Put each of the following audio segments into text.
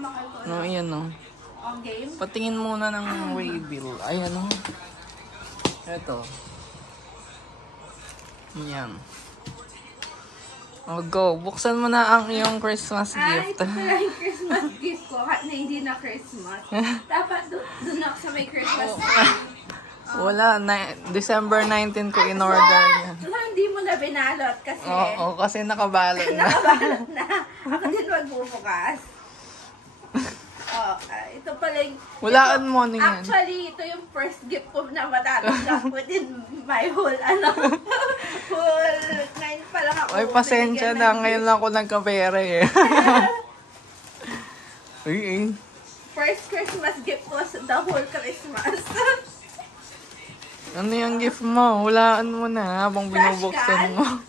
mahal ko. No, ayan no. Ang game? Patingin muna ng waybill. Ayan no. Ito. Ayan. Oh, go. Buksan mo na ang iyong Christmas gift. Ito pala yung Christmas gift ko. Na hindi na Christmas. Dapat doon ako sa may Christmas. Wala. December 19 ko in-order yan. Hindi mo na binalot kasi... Oo, kasi nakabalot na. Nakabalot na. Ako din magbubukas. Ito pala yung... Walaan mo ano yan. Actually, ito yung first gift ko na matatanggap within my whole, whole 9 pa lang ako. Ay, pasensya na. Ngayon lang ako nagkapera eh. Ay. First Christmas gift ko sa the whole Christmas. Ano yung gift mo? Hulaan mo na habang binubuksan mo.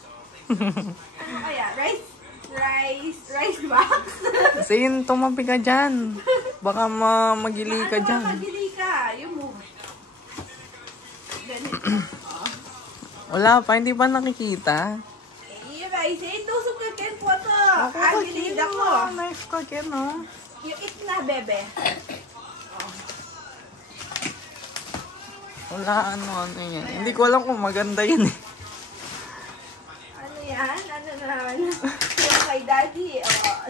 Ano kaya? Rice box? Sin, tumabi ka dyan. Baka magili ka dyan. Magili ka. You move. Ganito. Wala pa, hindi pa nakikita. Yung rice, tusok ka ken po to. Agilid ako. Knife ka ken, no? Yung it na, bebe. Wala, ano yan. Hindi ko alam kung maganda yun eh. Ano yan? Ano naman? Yung kay daddy.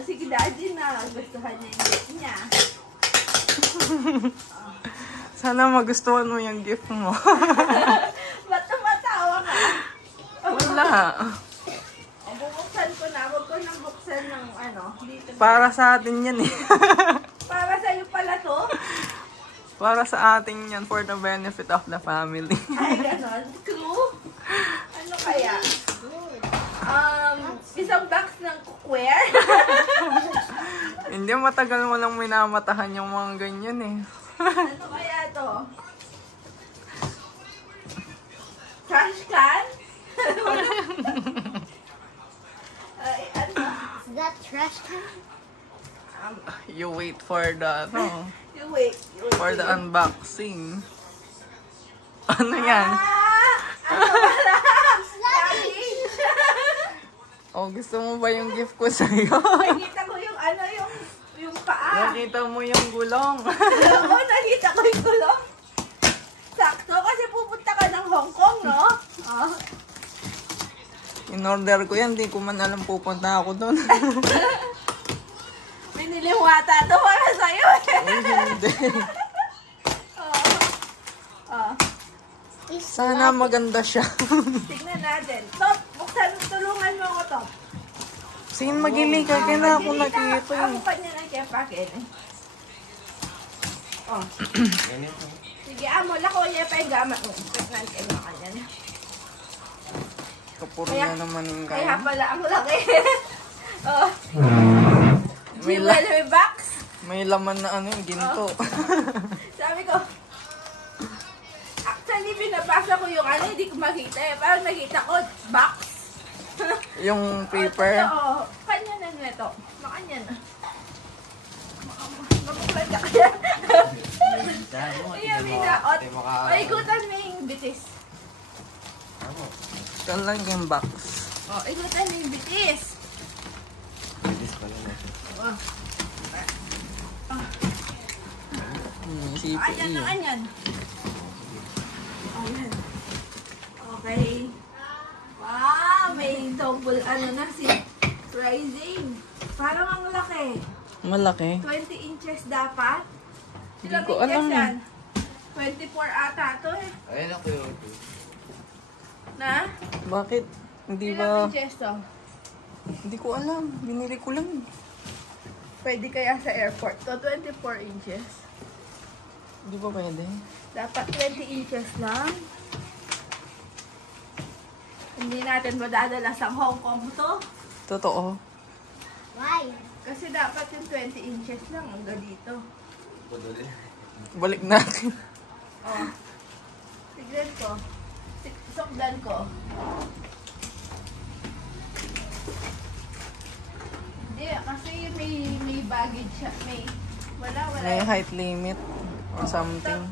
Sige, daddy na. Gustuhan niya yung gift niya. Sana magustuhan mo yung gift mo. Ba't tumatawa ka? Wala. Bubuksan ko na. Huwag ko nang buksan ng dito. Para sa atin yan eh. Para sa'yo pala to? Para sa atin yan, for the benefit of the family. Ay, ganon. Clue? Ano kaya? Isang box ng cookware? Hindi, matagal mo lang minamatahan yung mga ganyan eh. Ano kaya to? Trash can? Ano? Is that trash can? You wait for the, You wait. for the unboxing. Ano yan? Ano pala? Luggage. Oh, gusto mo ba yung gift ko sa'yo? Nakita ko yung yung paa. Nakita mo yung gulong. Oo, nakita ko yung gulong. Sakto, kasi pupunta ka ng Hong Kong, no? In-order ko yan, di ko man alam pupunta ako doon. Biniliwata to para sa'yo eh. Ay, hindi. Sana maganda siya. Tignan natin. Top, tulungan mo ako, Top. Sin, magili ka. Kaya na ako nakita. Ako pa niya na kaya pakin. Sige, lako niya pa yung gama. Tignan kayo na kanya. Kapuro na naman yung Kaya kaya. pala ang laki. May Jewelry box. May laman na ginto. Sabi ko, actually, binabasa ko yung hindi ko makita eh. Parang nakita ko, box. Yung paper. Oo, kanya na nito. Makanya na. Mabuklat ka kaya. Iya, minaot. Ay, igutan mo yung bitis. Yan lang yung box. Igutan mo yung bitis. CPU. Ayan na, ayan. Ayan. Okay. Wow, may double si rising. Parang ang laki. Malaki. 20 inches dapat. Hindi Ilang ko inches alam yan? 24 ata to eh. Ayun ako yun. Na? Bakit? Hindi Ilang ba? inches to? Hindi ko alam. Binili ko lang. Pwede kaya sa airport to? 24 inches. Hindi ba pwede? Dapat 20 inches lang. Hindi natin madadala sa Hong Kong to. Totoo. Why? Kasi dapat yung 20 inches lang hanggang dito. Balik natin. Tignan ko. Sukdan ko. Hindi, kasi may baggage siya. Wala. May height limit or something.